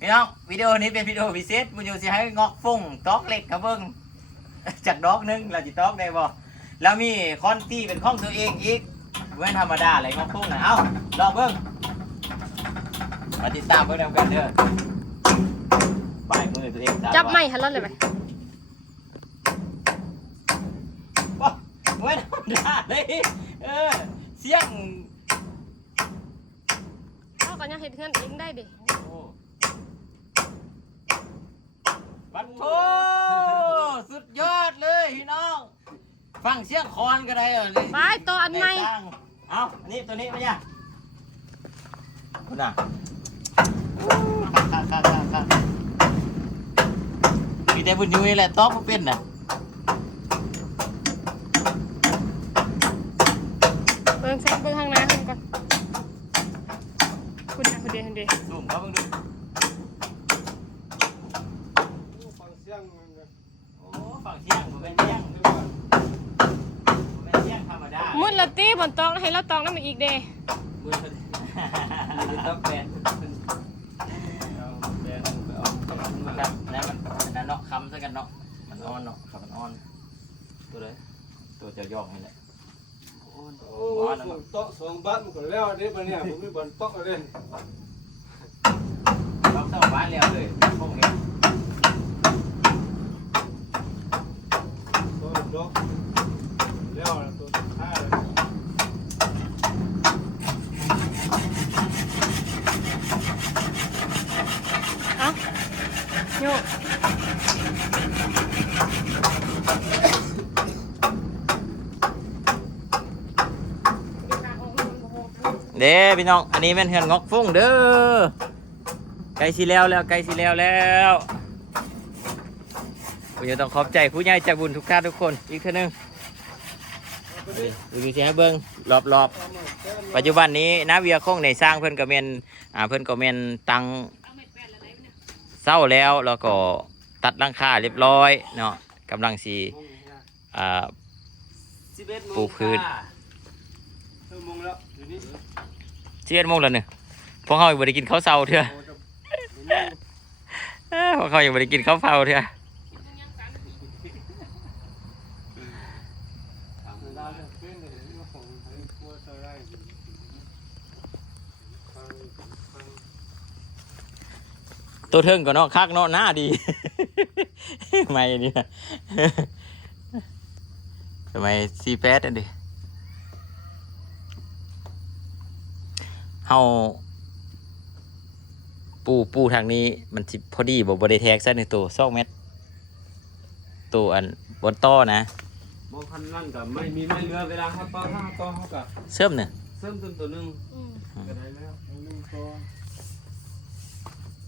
พี่น้องวิดีโอนี้เป็นวิดีโอพิเศษมูจะสิให้งอกฟุ้งตอกเหล็กครับเบิ้งจากดอกหนึงเราจะตอกได้บ่แล้วมีคอนตี้เป็นของตัวเองอีกเว้นธรรมดาอะไรงอกฟุ้งนะเอ้าลองเบิ้งมาติดตามเบิ้งนำกันเด้อปลายมือตัวเองตาจับไม่ฮันแล้วเลยไหมบ่เว้นธรรมดาเลยเออเสียงเอากันยังเห็นเพื่อนเองได้ดิ บัน โทสุดยอดเลยพี่น้อง ฟังเสียงคอนก็ได้เหรอนี่ไปตัวอันใหม่ด้สร้างเอาอันนี้ตัวนี้มาเนี่ยคุณน่ะมีแต่บุญยุ้ยแหละตอบบ่เป็นน่ะเบิ่งซักเบิ่งข้างหน้าเพิ่นก่อนคุณนะคุณเดียวคุณเดียวสุ่มเขาเบิ่งดู บนตองให้เราตองน้ำมันอีกเด้มือเพิ่นมือต้องแปลนเอาแดงไปเอากำลังมาครับแล้วมันอันนั้นเนาะคำซะกันเนาะมันอ่อนเนาะครับมันอ่อน ตัวเลยตัวจะย่องนี่แหละโอ้ยส่งโต๊ะสองบ้านมันก็แล้วเด้ปะเนี่ยผมมีบอลโต๊ะเลย เราเข้าบ้านแล้วเลยพวกนี้ โต๊ะโต๊ะแล้วตัวท้ายเลย เอ้าโยก เด้พี่น้อง อันนี้แม่นเฮือนงอกฟุ้งเด้อไก่สีแล้วแล้วไก่สีแล้วแล้วผมจะต้องขอบใจผู้ใหญ่ใจบุญทุกท่านทุกคนอีกเท่านึงดูดูสิให้เบิ้งรอบรอบๆปัจจุบันนี้นาเวียคงในสร้างเพิ่นก็เมนอ่าเพิ่นก็เมนตังเศร้าแล้วแล้วก็ตัดหลังคาเรียบร้อยเนาะกำลังสีอ่าปูพื้น ชั่วโมงแล้วเดี๋ยวนี้เชียนโมงแล้วเนี่ยพวกเขายังไม่ได้กินข้าวเช้าเถอะโอ้จะเอ้อพวกเขายังไม่ได้กินข้าวเช้าเถอะถามเวลาเรื่องเป็นเลยเรื่องของไอ้กลัวจะได้ฟังฟังตัวเทิงก็เนาะคักเนาะหน้าดี ไม่นี่นะ ทำไมซีแปดอันดิ เฮาปูปูทางนี้มันสิพอดีบ่บ่ได้แท็กซะในตัวซอกเม็ดตัวอันบนต้อนะมองคันนั่นกับไม่มีไม่เรือเวลาห้าต่อห้าต่อเขากับเสื่อมเนี่ยเสริมตัวตัวหนึงอืมก็ได้แล้วหนึ่งตัว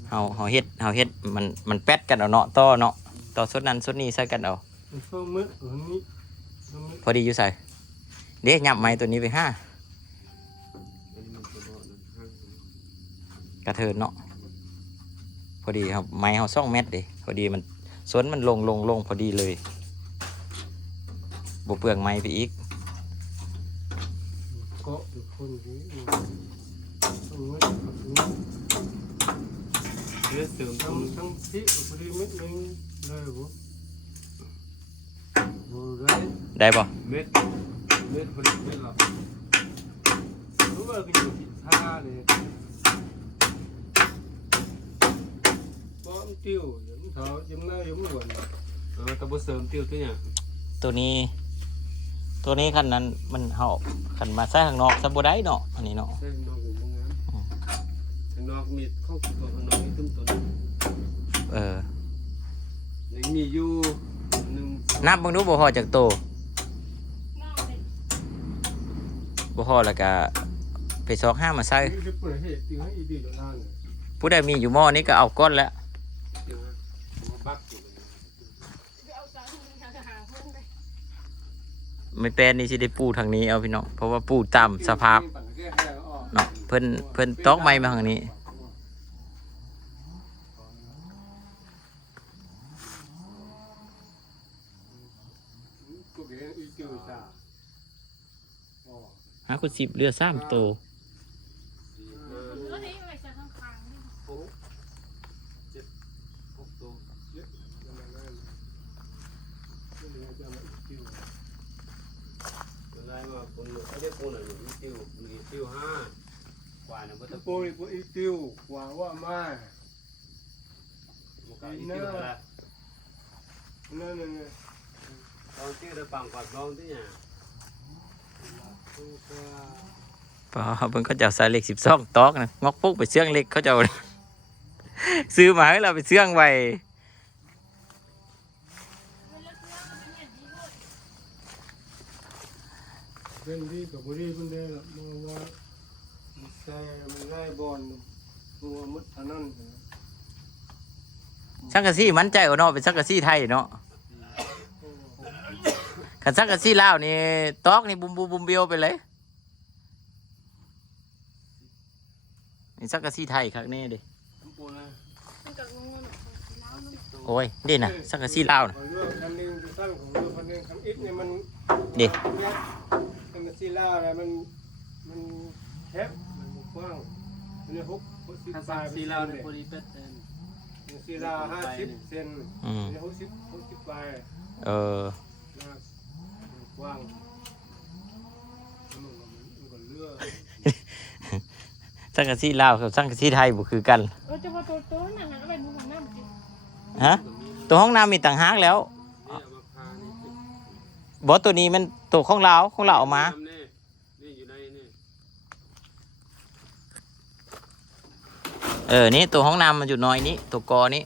เฮาเฮาเฮ็ดเฮาเฮ็ดมันมันแป๊ดกันเอาเนาะต้อเนาะต่อสุดนั้นสุดนี้ใส่กันเอาช่วงมืดตรงนี้ตรงนี้พอดีอยู่ใส่เด็กยับไม้ตัวนี้ไปห้า อันนี้มันตัวโดดนะห้าง ก ระเทินเนาะพอดีครับไม้เขาสองเมตรเดิพอดีมันสวนมันลงลงลงพอดีเลยบวเปลืองไม้ไปอีกเกาะอยู่คนนี้ตรงนี้ตรงนี้เรือเสริมทั้งทั้งที่พอดีเม็ดหนึงเลยบุบุได้ได้ป่ะเม็ดเม็ดพอดีเม็ดละรู้ว่าก็อยู่ที่ท่าเลย ป้อมติ้วเดี๋ยวมันเถายิ้มหน้ายิ้มหวนเออตะบุเสริมติ้วตัวเนี่ยตัวนี้ ตัวนี้คันนั้นมันเขาคันมาใส่ข้างนอกซะบ่ได้เนาะอันนี้เนาะใช่ข้างนอกอยู่ตรงนั้นข้างนอกมีข้าวตัวข้างนอกมีตุ้มตัวนึงเออยังมีอยู่หนึ่งนับเบิ่งดูบ่พอจากโตวบ่พอแล้วก็ไปซอกห้ามาใส่นี่คือเปิดให้ตีให้อีดีตัวล่างเลยผู้ใดมีอยู่หม้อนี้ก็เอาก้อนแล้ว ไม่แปลนนี่สิได้ปูทางนี้เอาพี่น้องเพราะว่าปูตามสภาพเนาะเพิ่นเพิ่นตอกไม้มาทางนี้กูเห็นอีจิวจ้าคุณสิบเรือสามโตว อไรว่าคนเขาได้คนอ่นึ่งติวหนึ่งติวห้ากว่าเนี่ยก็ปูนี่ปูอีติวกว่าว่ามามันกอีติวอะนั่นนั่นนั่นตอนที่เราปังกาดลองที่เนี่ยปอเพิ่งเขาจะใส่เหล็กสิบสองตอกนะงอกปุ๊กไปเชื่องเหล็กเขาจะซื้อมาให้เราไปเชื่องไว้ เป็นดีกับบุรีเป็นเด้ละมัวว่าใส่มันไล่บอลมัวมุดอันนั้นสังกะสีมันใจว่าเนาะเป็นสังกะสีไทยเนาะคันสังกะสีลาวนี่ตอกนี่บุมบุมบุมเบียวไปเลยนี่สังกะสีไทยครั้งนี้ดิปูนะมันก็งงๆน่อยแล้วมันโอ้ยนี่น่ะสังกะสีลาวน่ะเรื่องคันนึงสั้นของเรื่องคันนึงคันอิดเนี่ยมันดิ ซีล่าอะไรมันมันแคบมันกว้างมันเนี่ยหกหกสิบถ้าปลายสีลาวเนี่ยพอดีเป็ดเต็มซีล่าห้าสิบเซนอืมเนี่ยหกสิบหกสิบปลายเออหน้ากว้างมันมันก็เลือกสังกะสีลาวกับสังกะสีไทยบ่คือกัน เออจะว่าตัวตัวนั่นน่ะเอาไปดูของน้ำสิฮะตัวห้องน้ำมีต่างหากแล้วเนี่ยมาพานี่บอตัวนี้มันตัวของเราของเราเออกมานี่นี่อยู่ในนี่ เออ นี่ตัวห้องน้ำมันอยู่น้อยนี้ ตัวกอนี้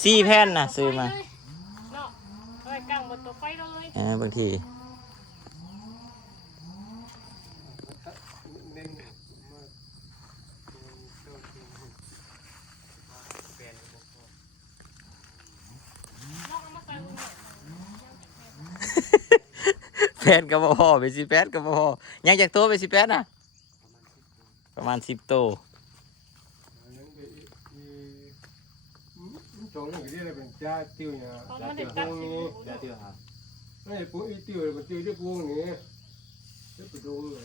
ซี่แผ่นนะซื้อมาเนาะเอาไปกลางบนตัวไฟเลยเออบางทีเน้นมาลองเอามาใส่ลงหน่อยแผ่นกับพอไปสิแปดกับพอยังจากตัวไปสิแปดนะ ประมาณสิบตัวอันนั้นก็อีอีจงนี่ก็เรียกอะไรเป็นจ้าติ้วเนี่ยตอนมันเด็กตัดสิเดี๋ยวเดี๋ยวครับไอ้ปูอีติ้วเลยก็ติ้วที่พวงนี้จะไปดูเลย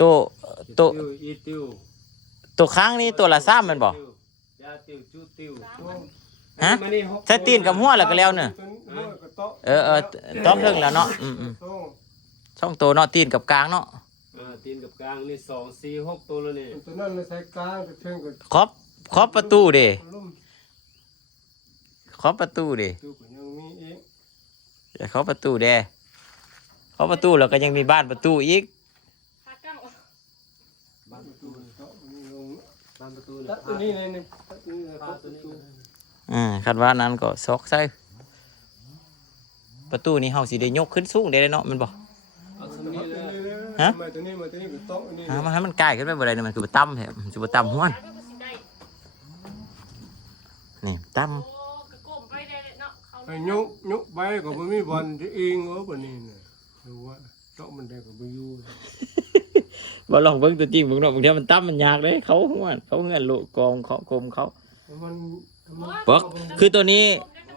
ตัวตัวติ้วอีติ้วตัวค้างนี่ตัวละซ้ำแมันบอกยาติ้วจู้ติ้วฮะมานี่หกใส่ตีนกับหัวแล้วก็แล้วเนอะเออเออต้องเรื่องแล้วเนาะอืมอืมต้องช่องตัวเนาะตีนกับกลางเนาะเออตีนกับกลางนี่สองสี่หกตัวแล้วนี่ตัวนั้นเลยใส่กลางก็เชิงกับครอบครอบประตูเด้ลุ่มครอบประตูเด้ตู้ก็ยังมีอีกอย่าเคาะประตูเด้เคาะประตูแล้วก็ยังมีบ้านประตูอีกพากั้งบ้านประตูโต๊ะมีลงบ้านประตูตัดตัวนี้เลยนี่ตัดตัวนี้เลยพาตัดตัตัววนี้นี้อืมคาดว่านั้นก็ซอกใส่ประตูนี้เฮาสิได้ยกขึ้นสูงได้เลยเนาะแมันบ่เอาสมีเลย ฮะมาตัวนี้มาตัวนี้เป็นโต๊ะนี่หามาให้มันใกล้ขึ้นไปบ่ได้เนี่ยมันคือบ่ต่ำแท้มันสิบ่ต่ำห้วนแล้วก็สิได้นี่ต่ำโอ้กระโกมไปได้เลยเนาะเขาไอ้ยุกยุกใบก็บ่มีบอลที่อิงเอาปานนี้น่ะดูว่าโต๊ะมันได้ก็บ่อยู่บ่ลองเบิ่งตัวจริงเบิ่งเนาะบางทีมันต่ำมันยากเด้เขาห้วนเขาเฮือนโลกองเขากลมเขามันมันบ่คือตัวนี้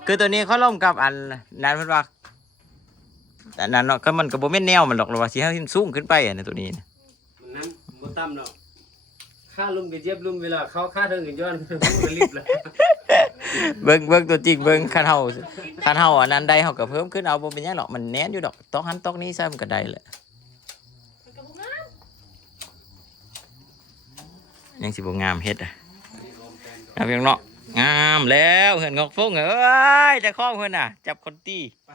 คือตัวนี้เขาล่มกับอันนั้นเพิ่นว่า อันนั้นเนาะก็มันก็บ่แม่นแนวมันหรอกหรอกว่าสิให้มันสูงขึ้นไปอะในตัวนี้น่ะมันนั้นบ่ต่ำเนาะค่าลุมกับเจ็บลุมเวลาเขาค่าเทิงกันย้อนมันรีบเลยเบิ่งเบิ่งตัวจริงเบิ่งคันเฮาคันเฮาอันนั้นได้เฮาก็เพิ่มขึ้นเอาบ่เป็นหยังหรอกมันแน่นอยู่ดอกตอกหันตอกนี้ซะมันก็ได้แหละมันกระบุกน้ำยังสิบ่งามเฮ็ดอะงามเพียงเนาะงามแล้วเห็นงอกฟงเอ้ยจะคล้องเพิ่นน่ะ จับคนตีไป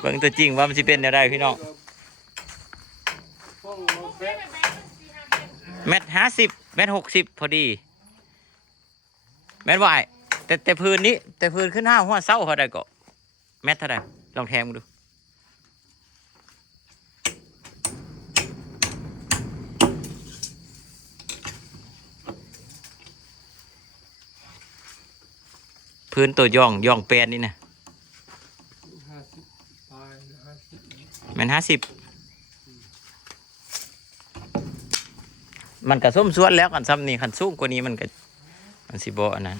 เบิ่งตัวจริงว่ามันสิเป็นแนวใดพี่น้องเม็ดห้าสิบเม็ดหกสิบพอดีเม็ดวายแต่แต่พื้นนี้แต่พื้นขึ้นห้าหัวเศร้าเท่าใดก็เม็ดเท่าไรลองแทงดู พื้นตัวย่องย่องแปดนี่นะ50ปลาย50แมันห้าสิบมันก็ส้มสวนแล้วกันซ้ำนี่ขันสูงกว่านี้มันก็มันสิบอันนั้น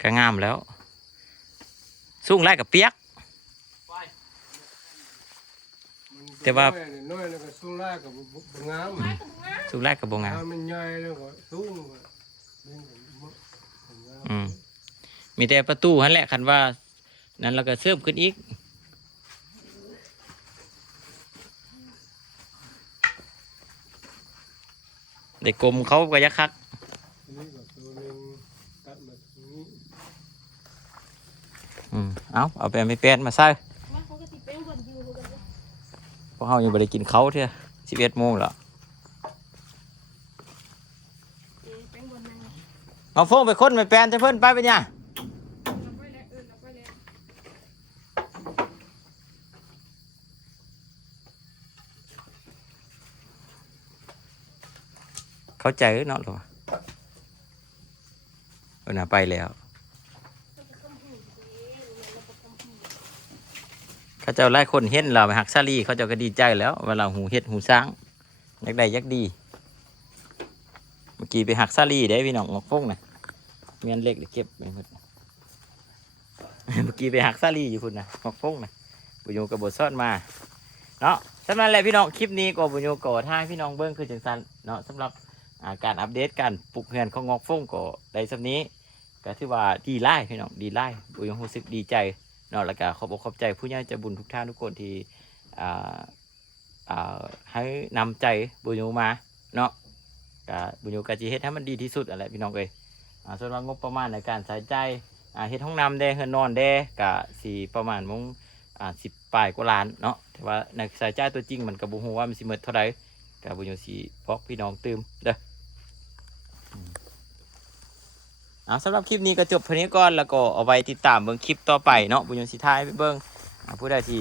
ก็งามแล้ว สูงไล่กับเปียก แต่ว่า น้อยๆแล้วก็สูงแรกก็บ่บ่งามไม้กระบุกน้ำสูงไล่กับบงาม ถ้ามันใหญ่แล้วก็สูงก็เล่นกันบ่ อืมมีแต่ประตูหันแหละคันว่า นั้นเราก็เสริมขึ้นอีกเด็กกลมเขาก็ยักคักอืมเอาเอาไปไม่เป็นมาใส่มาเขาอยู่กันเลยพวกเขายังไม่ได้กินเขาเท่าสิบเอ็ดโมงแล้ว เอาฟงไปค้นไม่เป็นจะเพิ่นไปเป็นยังเราไปเออเราไปแล้วเข้าใจเนาะหรอวะเออน่ะไปแล้ว เขาเจ้าไล่คนเห็นเราไปหักซาลีเขาเจ้าก็ดีใจแล้วเวลาหูเห็ดหูสร้างยากได้ยักดี เมื่อกี้ไปหักซาลีได้พี่น้องงอกฟงนะ เมียนเล็กเดี๋ยวเก็บไปหมดเมื่อกี้ไปหักซาลีอยู่คุณนะงอกฟงนะบุญโยกับบทซ่อนมา เนาะสำหรับแหละพี่น้องคลิปนี้ก็บุญโยก่อท่าให้พี่น้องเบิ้งคือจังสันเนาะสำหรับาการอัปเดตการปลุกเฮือนของงอกฟงก็ได้สำนี้ก็ถือว่าดีไล่พี่น้องดีไล่บุญโยรู้สึกดีใจเนาะแล้วก็ขอบอกขอบใจผู้ใหญ่ใจบุญทุกท่านทุกคนที่ให้นำใจบุญโยมาเนาะก็บุญโยกะจีเฮ็ดให้มันดีที่สุดอะไรพี่น้องเอ้ย ส่วนว่างบประมาณในการใส่ใจอาเฮ็ดห้องน้ำแดงเฮือนนอนแดกะสีประมาณมงอ่าสิบปลายกว่าล้านเนาะแต่ว่าในใส่ใจตัวจริงมันก็บ่ฮู้ว่ามันสิหมดเท่าไหร่ก็บุญโยสิบอกพี่น้องตืมเด้ออืมเอาสำหรับคลิปนี้ก็จบเพียงนี้ก่อนแล้วก็เอาไว้ติดตามเบิ่งคลิปต่อไปเนาะบุญโยสิท้ายไปเบิ่งผู้ใดที่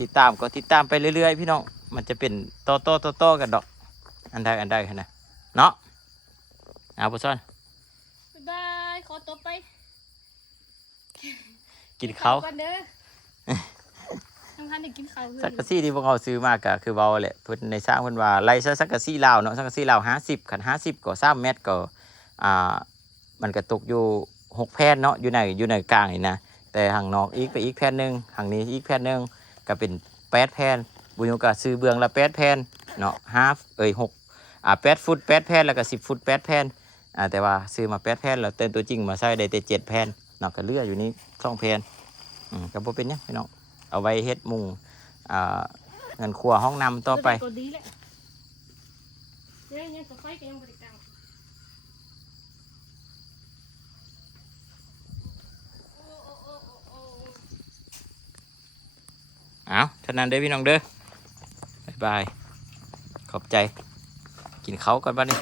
ติดตามก็ติดตามไปเรื่อยๆ พี่น้องมันจะเป็นต่อต่อต่อต่อกันดอก อันใดอันใดขนาดเนาะเอาผู้ซ่อนายขอตัวไปกินข้าวก่อนเด้อทำพันได้กินข้าวเพื่สัอกนกะซี่ที่พวกเราซื้อมากก็คือเบาแหละเพิ่นในสร้างเพิ่นว่าไล่ซะสักกะซี่ลาวเนาะสักกะซี่ลาวห้าสิบขันห้าสิบก็สามเมตรก็อ่ามันก็ตกอยู่หกแผ่นเนาะอยู่ในอยู่ในกลางนี่นะแต่ห่างนอกอีกไปอีกแผ่นหนึ่งห่างนี้อีกแผ่นหนึ่งก็เป็นแปดแผ่นบุญโยกะซื้อเบื้องละแปดแผ่นเนาะห้าเอ้ยหกอ่าแปดฟุตแปดแผ่นแล้วก็สิบฟุตแปดแผ่น อ่าแต่ว่าซื้อมาแปดแผ่นแล้วเติมตัวจริงมาใส่ได้แต่เจ็ดแผ่นเนาะก็เลืออยู่นี่สองแผ่นอืมก็บ่เป็นหยังพี่น้องเอาไว้เฮ็ดมุงอ่าเงินครัวห้องน้ำต่อไปก็ดีแหละเนี่ยยังสะไฟก็ยังบริการโอ้โอ้โอ้โอ้โอ้เอาท่านั้นเด้อพี่น้องเด้อบายบาย ขอบใจ กินเขาก่อนบ้านี้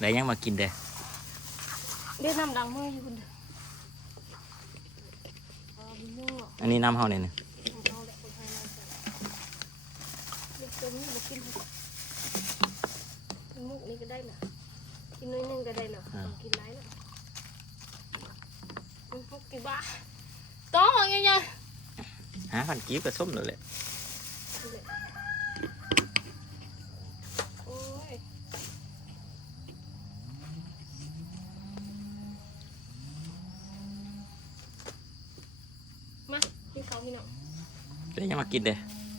ได้ยังมากินเด้อเดี๋ยวน้ำดังมืออยู่คุณเด้อเอาไปมั่วอันนี้น้ำเฮาเนี่ยนะเอาแหละคนไทยมาใส่เด็กตัวนี้มากินเถอะกินมุกนี่ก็ได้นะกินน้อยหนึงก็ได้นะต้องกินหลายนะมันพวกกินบ้าต้องเอาไงไงหาพันกีบกับส้มนั่นแหละ โอ้ยมากินข้าวพี่น้อง ได้ยังมากินเด้อ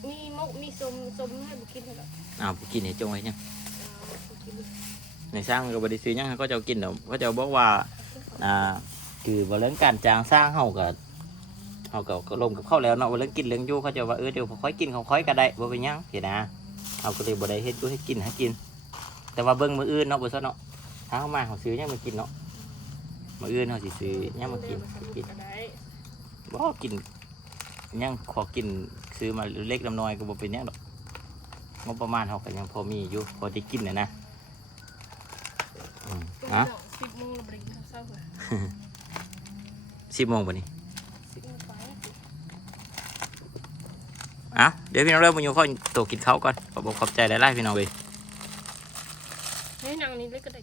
มีมุกมีสมสมให้บุกินเถอะอ้าวบ่กินให้จงไว้ยังเอาบุกินเลยในสร้างก็บริซื้อยังเขาเจะกินเดี๋ยวเขาเจะบอกว่าอ่าคือว่าเรื่องการจ้างสร้างเฮากับเฮากับก็ลมกับเข้าแล้วเนาะว่าเรื่องกินเรื่องอยู่เขาเจะว่าเออเดี๋ยวค่อยกินเขาค่อยก็ได้บ่เป็นหยังเห็นนะเฮาก็เลยบ่ได้เฮ็ดอยู่ให้กินให้กิน แต่ว่าเบิ่งมื้ออื่นเนาะบ่ซะเนาะถ้าเฮามาเฮาซื้อหยังมากินเนาะมื้ออื่นเฮาสิซื้อหยังมากินกินก็ได้บ่กินห ยังขอกินซื้อมาเล็กน้อยก็บ่เป็นหยังดอกงบประมาณเฮาก็ยังพอมีอยู่พอได้กินน่ะนะอะสิบโมงเราไปกินข้าวเช้าเลยสิบโมงปะนี่อะเดี๋ยวพี่น้องเริ่มมาอยู่ข้อตัวกินข้าวก่อนขอบขอบใจหลายๆพี่น้องเลยเฮ้ยนางนี้เล็กก็ได้